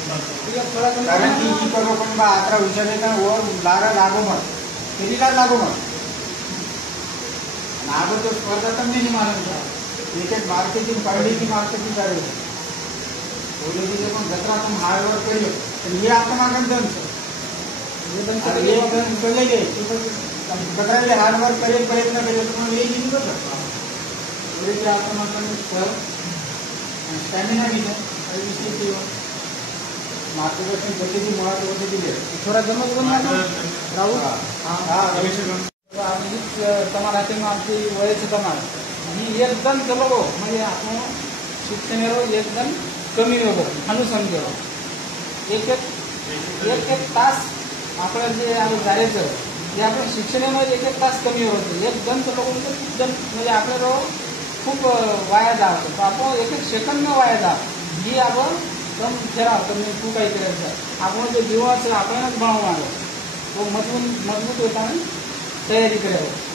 कारण की करो पण बा आता विचारले का वर लारा लागो मग फेरीला लागो मग लागो तो स्पर्धा तर नाही मालूम एक मार्केटिंग पढ़ी की मार्केटिंग करे बोले की जब जत्रा तुम हार्ड वर्क करियो तो ये आपका मार्केट ये एकदम चले गए जत्रा हार्ड वर्क करे प्रयत्न करे तो ये नहीं कर सकता बोले की आपका मार्केट स्टॅमिना भी है मार्गदर्शन पद्धती मुळात पद्धती थोडा जमत राहू તમારા હાથમાં આપતી વય છે તમારે એ એકદમ ચલો म्हणजे आपण शिक्षणावर एकदम कमी नको खालू समजावं एक तास आपलं जे जायचं जे आपण शिक्षणामध्ये एक तास कमी होतं एकदम चलो एकदम म्हणजे आपल्याला खूप वाया जावं तर आपण एक सेकंद वाया जा ही आपण कम ठराव तर तू काही करायचं आपण जे जीवाचं आपल्यालाच बनवून आलं तो मजबूत होताना तयारी करावं